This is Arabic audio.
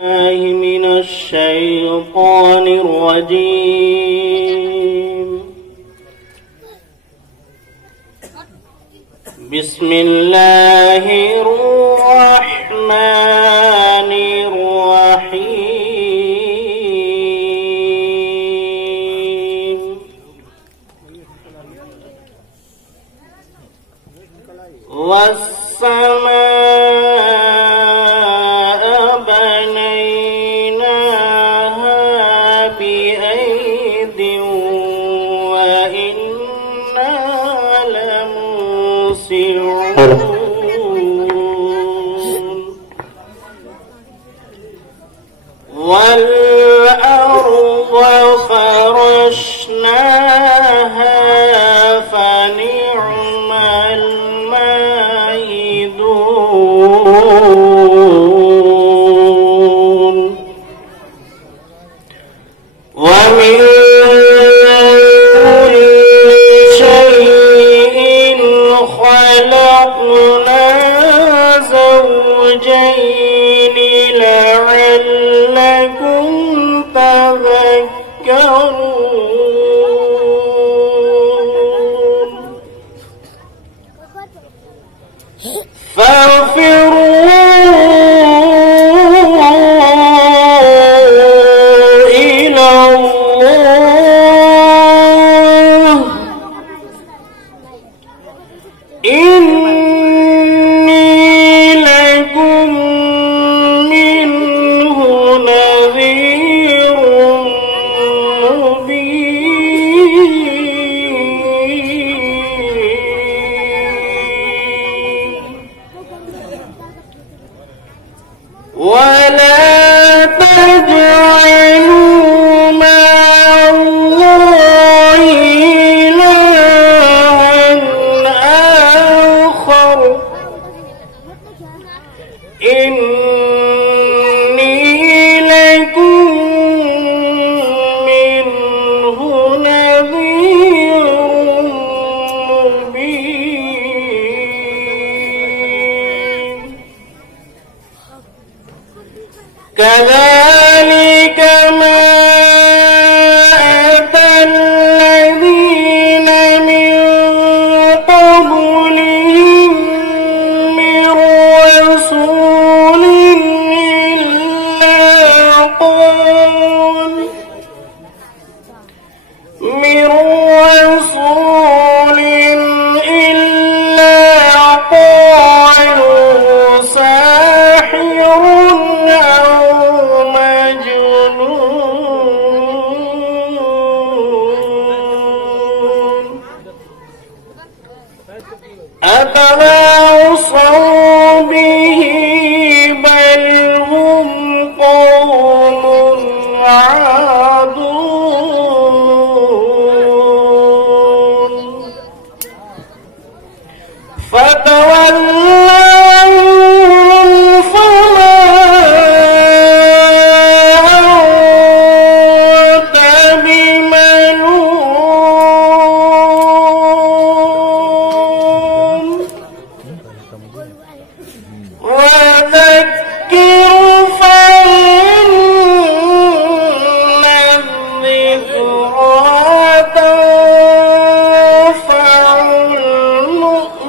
من الشيطان الرجيم. بسم الله الرحمن الرحيم. والسماء بنيناها بأيد وإنا لموسعون. والأرض فرشناها فنعم الماهدون. ومن كل شيء خلقنا زوجين لعلكم تذكرون. فانفروا إلى الله إني لكم منه نذير مبين. ولا تجعلوا مع الله إلها آخر إني لكم منه نذير مبين. كذلك ما أتى الذين من قبلهم من رسول إلا قالوا ساحر أو مجنون. أتواصوا به بل هم قوم عادون. فتول عنهم فما أنت بملوم. وذكر فإن الذكرى تنفع المؤمنين.